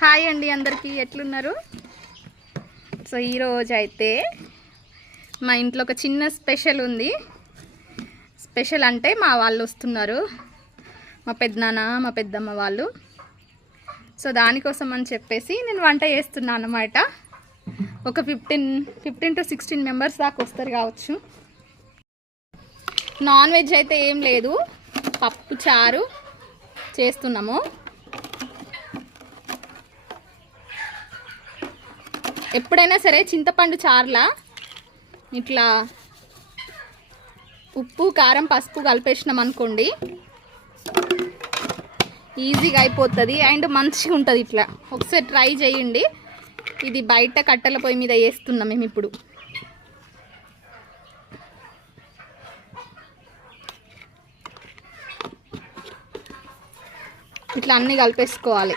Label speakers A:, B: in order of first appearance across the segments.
A: Hi అండి అందరికీ ఎట్లున్నారు? సో ఈరోజు అయితే మా ఇంట్లో ఒక చిన్న స్పెషల్ ఉంది. స్పెషల్ అంటే మా వాళ్ళు వస్తున్నారు. మా పెద్దనాన్న మా పెద్దమ్మ వాళ్ళు. సో దానికోసం అని చెప్పేసి నేను వంట చేస్తున్నాను అన్నమాట. ఒక fifteen fifteen to sixteen members దాకా వస్తారు కావచ్చు. నాన్ వెజ్ అయితే ఏం లేదు. పప్పు చారు చేస్తున్నాము. ఎప్పుడైనా సరే చింతపండు చారులా? ఇట్లా ఉప్పు కారం పసుపు కలిపేసినాం అనుకోండి. ఈజీగా అయిపోతుంది. అండ్ మంచిగా ఉంటుంది ఇట్లా. ఒకసారి ట్రై చేయండి. ఇది బయట కట్టెల పొయ్యి మీద వేస్తున్నాం మేము ఇప్పుడు. ఇట్లా అన్నీ కలిపేసుకోవాలి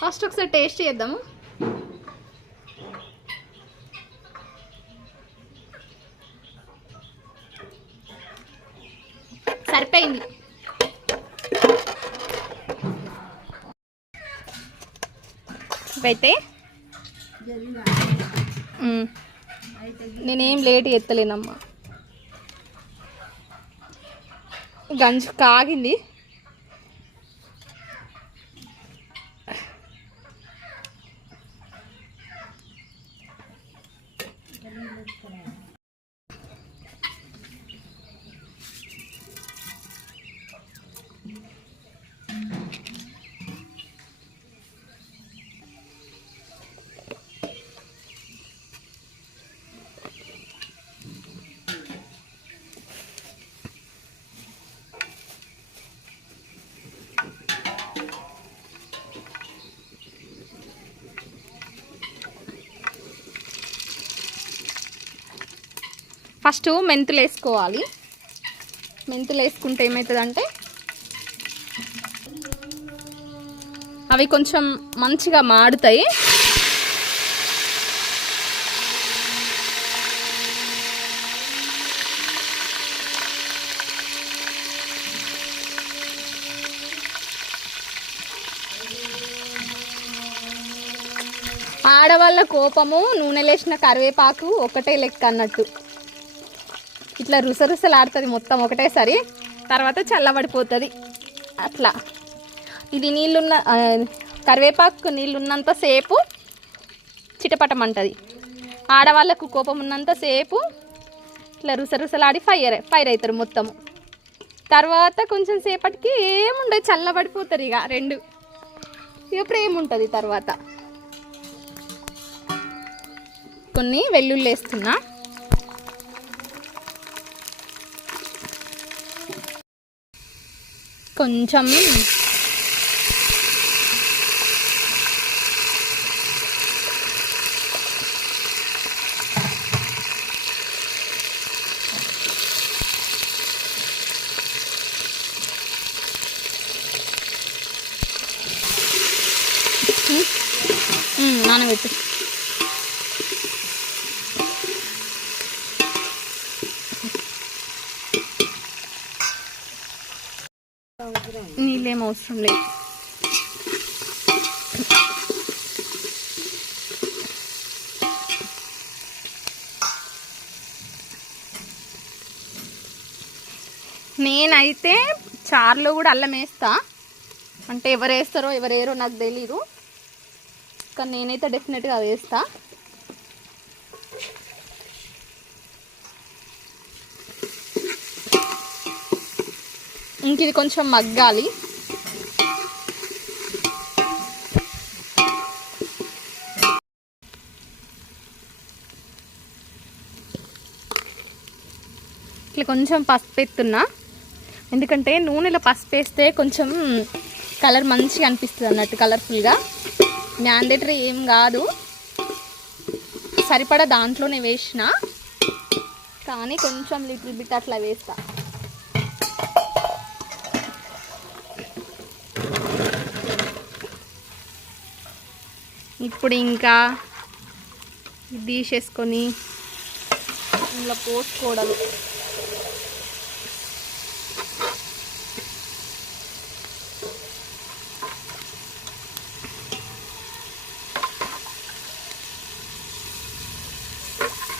A: ఫస్ట్ ఒకసారి టేస్ట్ చేద్దాము. సరిపోయింది. అయితే నేనేం లేట్ ఎత్తలేనమ్మా గంజి కాగింది. ఫస్ట్ మెంతులు వేసుకోవాలి మెంతులు వేసుకుంటే ఏమవుతుందంటే అవి కొంచెం మంచిగా మాడుతాయి. ఆడవాళ్ళ కోపము నూనె లేసిన కరివేపాకు ఒకటే లెక్క అన్నట్టు. ఇట్లా రుసరుసలాడుతుంది మొత్తం ఒకటేసారి తర్వాత చల్లబడిపోతుంది. అట్లా. ఇది నీళ్ళున్న కరివేపాకు నీళ్ళున్నంత సేపు చిటపటమంటుంది. ఆడవాళ్ళకు కోపం ఉన్నంత సేపు ఇట్లా రుసరుసలాడి ఫైర్ ఫైర్ అవుతారు మొత్తము. తర్వాత కొంచెం సేపటికి ఏముండదు చల్లబడిపోతారు ఇక రెండు. ఇక ప్రేమ ఉంటుంది తర్వాత. కొన్ని వెల్లుల్లి వేస్తున్నా. కొంచెం నానబెట్టు. నీళ్ళేం అవసరం లేదు. నేనైతే చారులో కూడా అల్లం వేస్తా. అంటే ఎవరు వేస్తారో ఎవరు వేయరో నాకు తెలీదు. కానీ నేనైతే డెఫినెట్గా వేస్తా. ఇంక ఇది కొంచెం మగ్గాలి. ఇట్లా కొంచెం పసుపు ఎత్తున్నా. ఎందుకంటే నూనెలో పసుపు వేస్తే కొంచెం కలర్ మంచిగా అనిపిస్తుంది అన్నట్టు కలర్ఫుల్గా మ్యాండేటరీ ఏం కాదు. సరిపడా దాంట్లోనే వేసిన. కానీ కొంచెం లిటిల్ బిట్ అట్లా వేస్తా. ఇప్పుడు ఇంకా తీసేసుకొని ఇందులో పోసుకోవడం Thank you.